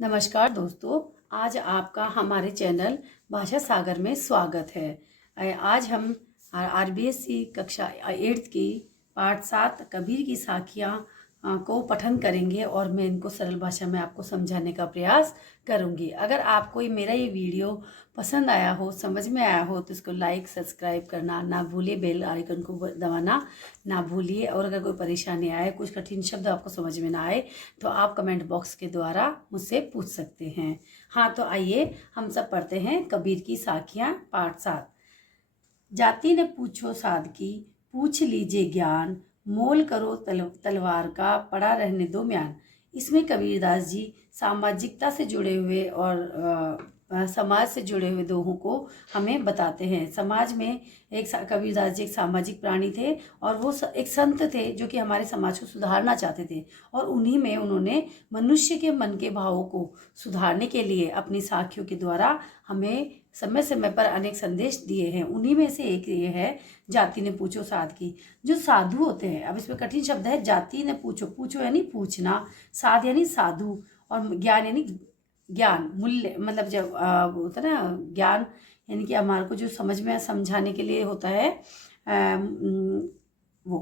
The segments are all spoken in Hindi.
नमस्कार दोस्तों, आज आपका हमारे चैनल भाषा सागर में स्वागत है। आज हम आरबीएससी कक्षा 8 की पाठ 7 कबीर की साखियाँ को पठन करेंगे और मैं इनको सरल भाषा में आपको समझाने का प्रयास करूंगी। अगर आपको मेरा ये वीडियो पसंद आया हो, समझ में आया हो, तो इसको लाइक सब्सक्राइब करना ना भूलिए, बेल आइकन को दबाना ना भूलिए। और अगर कोई परेशानी आए, कुछ कठिन शब्द आपको समझ में ना आए, तो आप कमेंट बॉक्स के द्वारा मुझसे पूछ सकते हैं। हाँ, तो आइए हम सब पढ़ते हैं कबीर की साखियाँ पाठ 7। जाति ने पूछो साधकी, पूछ लीजिए ज्ञान, मोल करो तलवार का, पड़ा रहने दो म्यान। इसमें कबीरदास जी सामाजिकता से जुड़े हुए और समाज से जुड़े हुए दोहों को हमें बताते हैं। समाज में कबीरदास जी एक सामाजिक प्राणी थे और वो एक संत थे जो कि हमारे समाज को सुधारना चाहते थे, और उन्हीं में उन्होंने मनुष्य के मन के भावों को सुधारने के लिए अपनी साखियों के द्वारा हमें समय समय पर अनेक संदेश दिए हैं। उन्हीं में से एक ये है, जाति ने पूछो साध की। जो साधु होते हैं, अब इसमें कठिन शब्द है, जाति ने पूछो, पूछो यानी पूछना, साध यानी साधु, और ज्ञान यानी ज्ञान, मूल्य, मतलब जब होता है ना ज्ञान, यानी कि हमारे को जो समझ में समझाने के लिए होता है वो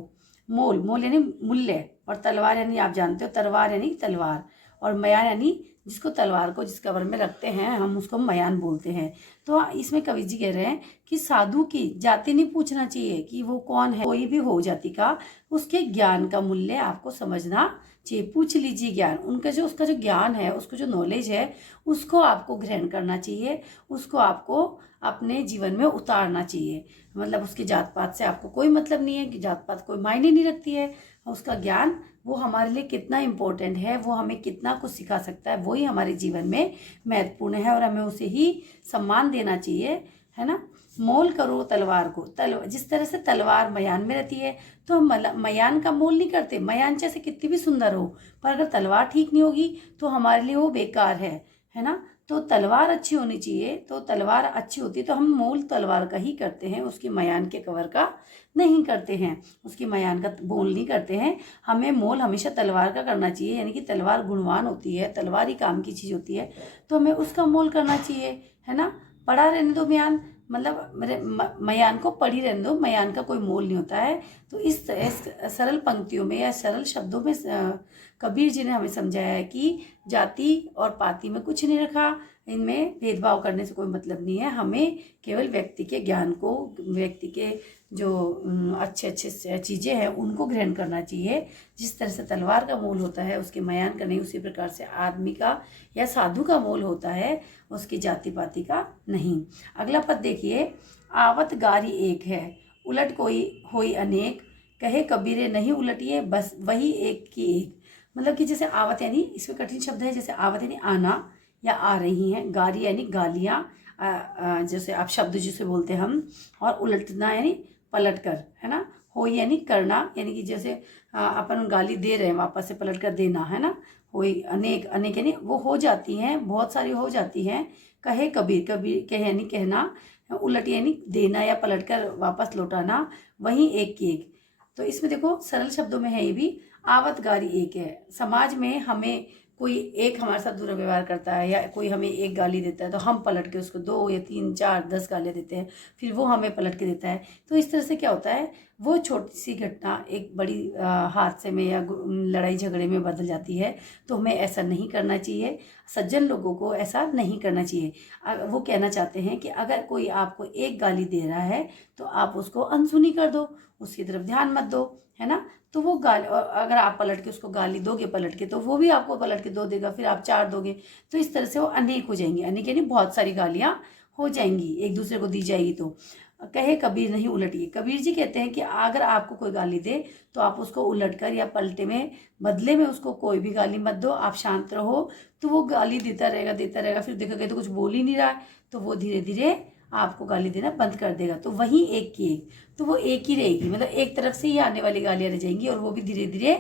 मोल, मोल यानी मूल्य, और तलवार यानी आप जानते हो तरवार यानी तलवार, और मयान यानी जिसको तलवार को जिस कवर में रखते हैं हम उसको मयान बोलते हैं। तो इसमें कवि जी कह रहे हैं कि साधु की जाति नहीं पूछना चाहिए कि वो कौन है, कोई भी हो जाति का, उसके ज्ञान का मूल्य आपको समझना चाहिए। पूछ लीजिए ज्ञान, उसका जो ज्ञान है, उसको जो नॉलेज है, उसको आपको ग्रहण करना चाहिए, उसको आपको अपने जीवन में उतारना चाहिए। मतलब उसकी जात पात से आपको कोई मतलब नहीं है, कि जात पात कोई मायने नहीं रखती है। उसका ज्ञान वो हमारे लिए कितना इम्पोर्टेंट है, वो हमें कितना कुछ सिखा सकता है, वही हमारे जीवन में महत्वपूर्ण है, और हमें उसे ही सम्मान देना चाहिए, है ना। मोल करो तलवार को, जिस तरह से तलवार मयान में रहती है, तो हम मयान का मोल नहीं करते। मयान जैसे कितनी भी सुंदर हो, पर अगर तलवार ठीक नहीं होगी तो हमारे लिए वो बेकार है ना। तो तलवार अच्छी होनी चाहिए, तो तलवार अच्छी होती है तो हम मोल तलवार का ही करते हैं, उसकी मयान के कवर का नहीं करते हैं, उसकी मयान का मोल नहीं करते हैं। हमें मोल हमेशा तलवार का करना चाहिए, यानी कि तलवार गुणवान होती है, तलवार ही काम की चीज़ होती है, तो हमें उसका मोल करना चाहिए, है ना। पड़ा रहने दो म्यान, मतलब मेरे मयान को पड़ी रहने दो, मयान का कोई मोल नहीं होता है। तो इस सरल पंक्तियों में या सरल शब्दों में कबीर जी ने हमें समझाया है कि जाति और पाति में कुछ नहीं रखा, इनमें भेदभाव करने से कोई मतलब नहीं है। हमें केवल व्यक्ति के ज्ञान को, व्यक्ति के जो अच्छे अच्छे चीज़ें हैं उनको ग्रहण करना चाहिए। जिस तरह से तलवार का मोल होता है उसके मयान का नहीं, उसी प्रकार से आदमी का या साधु का मोल होता है, उसकी जाति पाति का नहीं। अगला पद देखिए, आवत गारी एक है, उलट कोई होई अनेक, कहे कबीरे नहीं उलटिए, बस वही एक की एक। मतलब कि जैसे आवत यानी, इसमें कठिन शब्द है, जैसे आवत यानी आना या आ रही हैं, गारी यानी गालियाँ, जैसे आप शब्द जिसे बोलते हैं हम, और उलटना यानी पलट कर, है ना। हो यानी करना, यानी कि जैसे अपन गाली दे रहे हैं, वापस से पलट कर देना, है ना। होई अनेक, अनेक यानी वो हो जाती हैं, बहुत सारी हो जाती हैं। कहे कबीर, कबीर कहे यानी कहना, उलट यानी देना या पलट कर वापस लौटाना, वहीं एक की एक। तो इसमें देखो सरल शब्दों में है ये भी, आवतगारी एक है। समाज में हमें कोई एक हमारे साथ दुर्व्यवहार करता है या कोई हमें एक गाली देता है, तो हम पलट के उसको 2 या 3 4 10 गालियाँ देते हैं, फिर वो हमें पलट के देता है। तो इस तरह से क्या होता है, वो छोटी सी घटना एक बड़ी हादसे में या लड़ाई झगड़े में बदल जाती है। तो हमें ऐसा नहीं करना चाहिए, सज्जन लोगों को ऐसा नहीं करना चाहिए। वो कहना चाहते हैं कि अगर कोई आपको एक गाली दे रहा है तो आप उसको अनसुनी कर दो, उसकी तरफ ध्यान मत दो, है ना। तो वो गाली, और अगर आप पलट के उसको गाली दोगे पलट के, तो वो भी आपको पलट के 2 देगा, फिर आप 4 दोगे, तो इस तरह से वो अनेक हो जाएंगी। अनेक यानी बहुत सारी गालियाँ हो जाएंगी, एक दूसरे को दी जाएगी। तो कहे कबीर नहीं उलटिए, कबीर जी कहते हैं कि अगर आपको कोई गाली दे तो आप उसको उलट कर या पलटे में बदले में उसको कोई भी गाली मत दो, आप शांत रहो। तो वो गाली देता रहेगा, फिर देखोगे तो कुछ बोल ही नहीं रहा है, तो वो धीरे धीरे आपको गाली देना बंद कर देगा। तो वही एक की एक, तो वो एक ही रहेगी, मतलब एक तरफ से ही आने वाली गालियाँ रह जाएंगी, और वो भी धीरे धीरे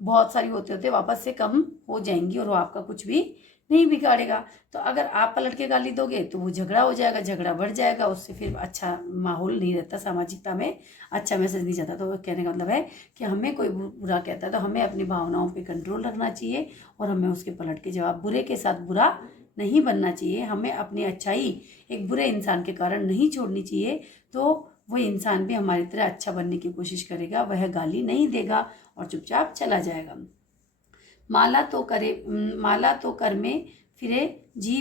बहुत सारी होते होते वापस से कम हो जाएंगी, और वो आपका कुछ भी नहीं बिगाड़ेगा। तो अगर आप पलट के गाली दोगे तो वो झगड़ा हो जाएगा, झगड़ा बढ़ जाएगा, उससे फिर अच्छा माहौल नहीं रहता, सामाजिकता में अच्छा मैसेज नहीं जाता। तो कहने का मतलब है कि हमें कोई बुरा कहता है तो हमें अपनी भावनाओं पे कंट्रोल रखना चाहिए और हमें उसके पलट के जवाब, बुरे के साथ बुरा नहीं बनना चाहिए। हमें अपनी अच्छाई एक बुरे इंसान के कारण नहीं छोड़नी चाहिए, तो वो इंसान भी हमारी तरह अच्छा बनने की कोशिश करेगा, वह गाली नहीं देगा और चुपचाप चला जाएगा। माला तो कर में फिरे जी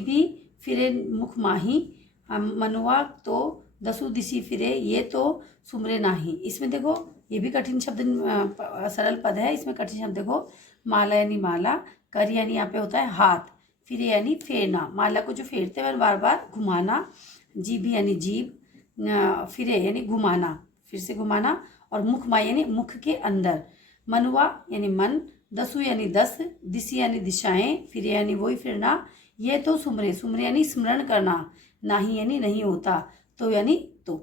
भी फिरे मुख माही, मनुआ तो दसु दिशी फिरे ये तो सुमरे नाही। इसमें देखो ये भी कठिन शब्द, सरल पद है, इसमें कठिन शब्द देखो, माला यानी माला, कर यानी यहाँ पे होता है हाथ, फिरे यानी फेरना, माला को जो फेरते हैं बार बार घुमाना, जीभ यानी जीभ, फिरे यानी घुमाना, फिर से घुमाना, और मुख माही यानी मुख के अंदर, मनुआ यानी मन, दसु यानी 10, दिशी यानी दिशाएं, फिर यानी वही फिरना, ये तो सुमरे, सुमरे यानी स्मरण करना, नाही यानी नहीं होता, तो यानी तो,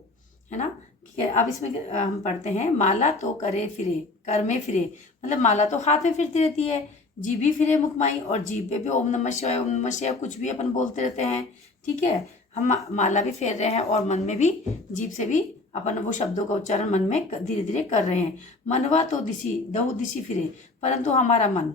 है ना। ठीक है, अब इसमें हम पढ़ते हैं, माला तो करे फिरे, कर में फिरे, मतलब माला तो हाथ में फिरती रहती है, जीभ भी फिरे मुखमाई, और जीभ पे भी ओम नमः शिवाय ओम नमः शिवाय कुछ भी अपन बोलते रहते हैं। ठीक है, हम माला भी फेर रहे हैं और मन में भी, जीभ से भी अपन वो शब्दों का उच्चारण मन में धीरे धीरे कर रहे हैं। मनवा तो दिशी दहु दिशी फिरे, परंतु हमारा मन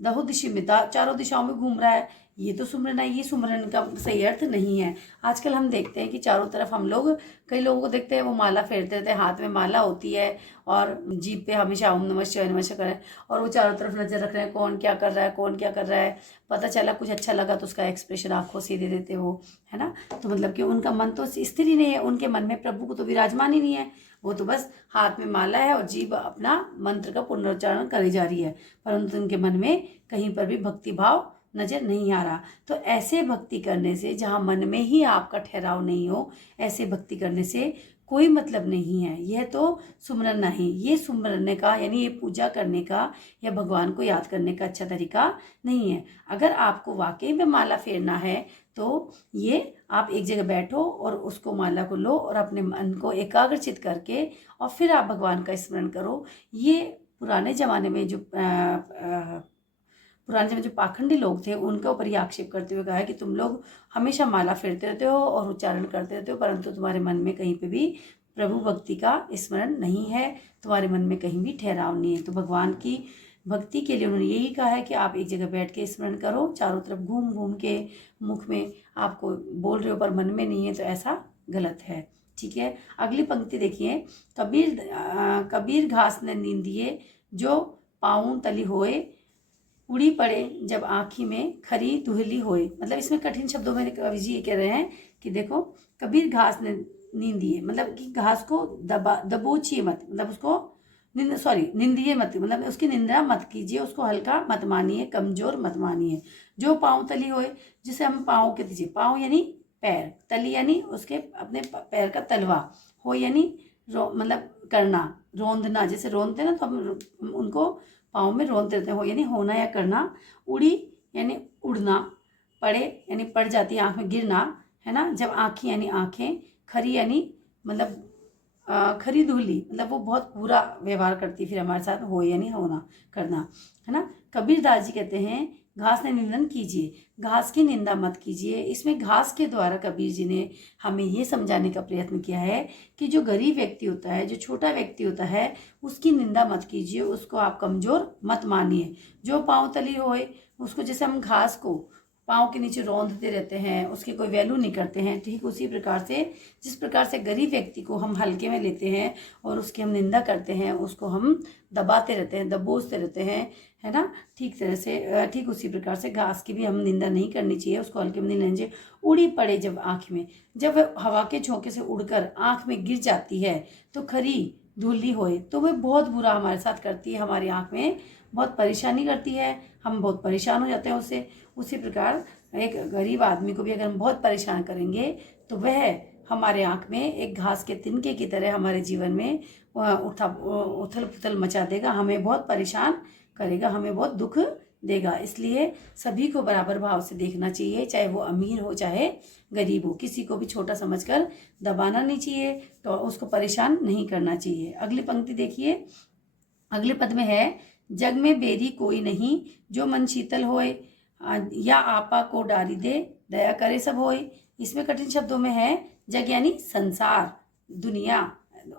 दहु दिशी में चारों दिशाओं में घूम रहा है, ये तो सुमरन है, ये सुमरन का सही अर्थ नहीं है। आजकल हम देखते हैं कि चारों तरफ हम लोग, कई लोगों को देखते हैं वो माला फेरते रहते हैं, हाथ में माला होती है और जीभ पे हमेशा ओम नमः शिवाय नमः शिवाय करें, और वो चारों तरफ नजर रख रहे हैं कौन क्या कर रहा है, कौन क्या कर रहा है। पता चला कुछ अच्छा लगा तो उसका एक्सप्रेशन आंखों से दे देते वो, है ना। तो मतलब कि उनका मन तो स्थिर ही नहीं है, उनके मन में प्रभु को तो विराजमान ही नहीं है, वो तो बस हाथ में माला है और जीभ अपना मंत्र का पुनरुच्चारण करी जा रही है, परंतु उनके मन में कहीं पर भी भक्ति भाव नजर नहीं आ रहा। तो ऐसे भक्ति करने से, जहाँ मन में ही आपका ठहराव नहीं हो, ऐसे भक्ति करने से कोई मतलब नहीं है। यह तो सुमरन नहीं, ये सुमरने का यानी ये पूजा करने का या भगवान को याद करने का अच्छा तरीका नहीं है। अगर आपको वाकई में माला फेरना है तो ये आप एक जगह बैठो और उसको माला को लो और अपने मन को एकाग्रचित करके और फिर आप भगवान का स्मरण करो। ये पुराने ज़माने में जो पाखंडी लोग थे उनके ऊपर ही आक्षेप करते हुए कहा है कि तुम लोग हमेशा माला फेरते रहते हो और उच्चारण करते रहते हो, परंतु तुम्हारे मन में कहीं पे भी प्रभु भक्ति का स्मरण नहीं है, तुम्हारे मन में कहीं भी ठहराव नहीं है। तो भगवान की भक्ति के लिए उन्होंने यही कहा है कि आप एक जगह बैठ के स्मरण करो, चारों तरफ घूम घूम के मुख में आपको बोल रहे हो पर मन में नहीं है, तो ऐसा गलत है। ठीक है, अगली पंक्ति देखिए, कबीर घास ने नींदिए जो पाँव तली होए, उड़ी पड़े जब आँखी में खरी दुहली होए। मतलब इसमें कठिन शब्दों में कवि जी ये कह रहे हैं कि देखो, कबीर घास ने नींदिए, मतलब कि घास को दबोचिए मत, मतलब उसको निंदिए मत, मतलब उसकी निंदा मत कीजिए, उसको हल्का मत मानिए, कमजोर मत मानिए। जो पाँव तली होए, जिसे हम पाँव कहते दीजिए, पाँव यानी पैर, तली यानी उसके अपने पैर का तलवा, हो यानी मतलब करना, रोंदना, जैसे रोंदते ना तो हम उनको पाँव में रोंदते रहते हो, यानी होना या करना। उड़ी यानी उड़ना, पड़े यानी पड़ जाती है आँख में, गिरना, है ना। जब आँखी यानी आँखें, खरी यानी मतलब खरी धुली, मतलब वो बहुत बुरा व्यवहार करती फिर हमारे साथ, हो यानी होना करना, है ना। कबीरदास जी कहते हैं घास ने निंदन कीजिए, घास की निंदा मत कीजिए। इसमें घास के द्वारा कबीर जी ने हमें ये समझाने का प्रयत्न किया है कि जो गरीब व्यक्ति होता है, जो छोटा व्यक्ति होता है, उसकी निंदा मत कीजिए, उसको आप कमज़ोर मत मानिए। जो पाँव तली होए, उसको जैसे हम घास को पाँव के नीचे रौंदते रहते हैं, उसकी कोई वैल्यू नहीं करते हैं, ठीक उसी प्रकार से जिस प्रकार से गरीब व्यक्ति को हम हल्के में लेते हैं और उसकी हम निंदा करते हैं, उसको हम दबाते रहते हैं, दबोचते रहते हैं, है ना। ठीक उसी प्रकार से घास की भी हम निंदा नहीं करनी चाहिए, उसको हल्के में नहीं लेना चाहिए। उड़ी पड़े जब आँख में, जब हवा के झोंके से उड़कर आँख में गिर जाती है तो खरी धुली होए, तो वह बहुत बुरा हमारे साथ करती है, हमारी आँख में बहुत परेशानी करती है, हम बहुत परेशान हो जाते हैं उससे। उसी प्रकार एक गरीब आदमी को भी अगर हम बहुत परेशान करेंगे तो वह हमारे आँख में एक घास के तिनके की तरह हमारे जीवन में उथल पुथल मचा देगा, हमें बहुत परेशान करेगा, हमें बहुत दुख देगा। इसलिए सभी को बराबर भाव से देखना चाहिए, चाहे वो अमीर हो चाहे गरीब हो, किसी को भी छोटा समझकर दबाना नहीं चाहिए, तो उसको परेशान नहीं करना चाहिए। अगली पंक्ति देखिए, अगले पद में है, जग में बेरी कोई नहीं जो मन शीतल होए, या आपा को डारी दे दया करे सब होए। इसमें कठिन शब्दों में है जग यानी संसार, दुनिया,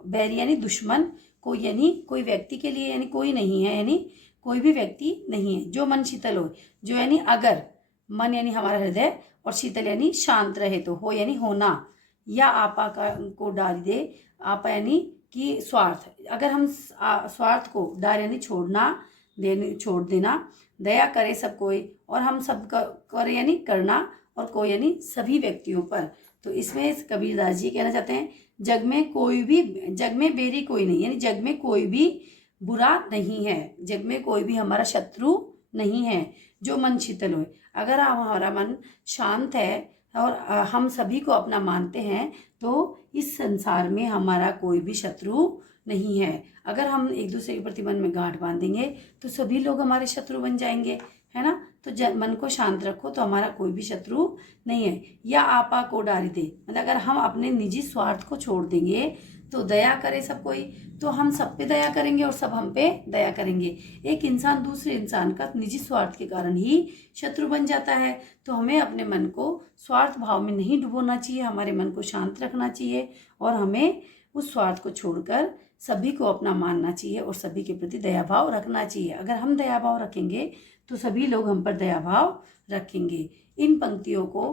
बैरी यानी दुश्मन, कोई यानी कोई व्यक्ति के लिए यानी कोई नहीं है, यानी कोई भी व्यक्ति नहीं है। जो मन शीतल हो, जो यानी अगर, मन यानी हमारा हृदय, और शीतल यानी शांत रहे, तो हो यानी होना। या आपा का को डारी दे, आपा यानी कि स्वार्थ, अगर हम स्वार्थ को, डार यानी छोड़ना, देने छोड़ देना, दया करे सब कोई, और हम सब करे यानी करना, और कोई यानी सभी व्यक्तियों पर। तो इसमें कबीरदास जी कहना चाहते हैं जग में कोई भी, जग में बेरी कोई नहीं, यानी जग में कोई भी बुरा नहीं है, जग में कोई भी हमारा शत्रु नहीं है। जो मन शीतल हो, अगर हमारा मन शांत है और हम सभी को अपना मानते हैं, तो इस संसार में हमारा कोई भी शत्रु नहीं है। अगर हम एक दूसरे के प्रति मन में गांठ बांधेंगे तो सभी लोग हमारे शत्रु बन जाएंगे, है ना। तो मन को शांत रखो तो हमारा कोई भी शत्रु नहीं है। या आपा को डारी दे, मतलब अगर हम अपने निजी स्वार्थ को छोड़ देंगे तो दया करे सब कोई, तो हम सब पे दया करेंगे और सब हम पे दया करेंगे। एक इंसान दूसरे इंसान का निजी स्वार्थ के कारण ही शत्रु बन जाता है। तो हमें अपने मन को स्वार्थ भाव में नहीं डुबोना चाहिए, हमारे मन को शांत रखना चाहिए, और हमें उस स्वार्थ को छोड़कर सभी को अपना मानना चाहिए और सभी के प्रति दया भाव रखना चाहिए। अगर हम दया भाव रखेंगे तो सभी लोग हम पर दया भाव रखेंगे। इन पंक्तियों को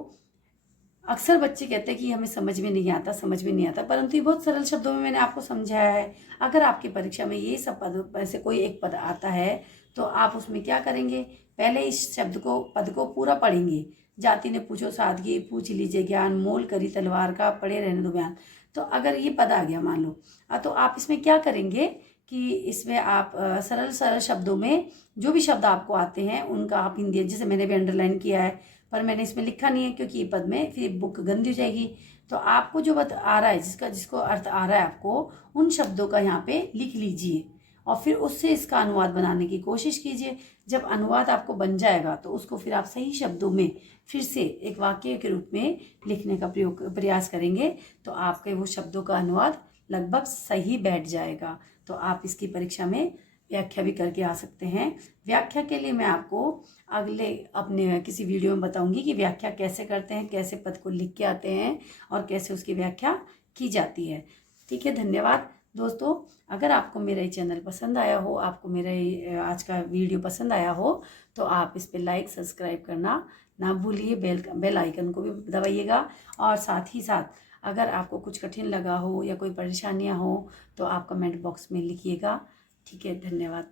अक्सर बच्चे कहते हैं कि हमें समझ में नहीं आता, समझ में नहीं आता, परंतु ये बहुत सरल शब्दों में मैंने आपको समझाया है। अगर आपकी परीक्षा में ये सब पद, ऐसे कोई एक पद आता है, तो आप उसमें क्या करेंगे, पहले इस शब्द को, पद को पूरा पढ़ेंगे। जाति ने पूछो सादगी, पूछ लीजिए ज्ञान, मोल करी तलवार का, पढ़े रहने दो बयान। तो अगर ये पद आ गया मान लो, तो आप इसमें क्या करेंगे कि इसमें आप सरल सरल शब्दों में जो भी शब्द आपको आते हैं उनका आप हिंदी, जैसे मैंने भी अंडरलाइन किया है, पर मैंने इसमें लिखा नहीं है क्योंकि ये पद में फिर बुक गंदी हो जाएगी। तो आपको जो पद आ रहा है, जिसको अर्थ आ रहा है आपको, उन शब्दों का यहाँ पे लिख लीजिए और फिर उससे इसका अनुवाद बनाने की कोशिश कीजिए। जब अनुवाद आपको बन जाएगा तो उसको फिर आप सही शब्दों में फिर से एक वाक्य के रूप में लिखने का प्रयास करेंगे, तो आपके वो शब्दों का अनुवाद लगभग सही बैठ जाएगा। तो आप इसकी परीक्षा में व्याख्या भी करके आ सकते हैं। व्याख्या के लिए मैं आपको अगले अपने किसी वीडियो में बताऊंगी कि व्याख्या कैसे करते हैं, कैसे पद को लिख के आते हैं और कैसे उसकी व्याख्या की जाती है। ठीक है, धन्यवाद दोस्तों। अगर आपको मेरा ये चैनल पसंद आया हो, आपको मेरा आज का वीडियो पसंद आया हो, तो आप इस पर लाइक सब्सक्राइब करना ना भूलिए, बेल आइकन को भी दबाइएगा। और साथ ही साथ अगर आपको कुछ कठिन लगा हो या कोई परेशानियां हो तो आप कमेंट बॉक्स में लिखिएगा। ठीक है, धन्यवाद।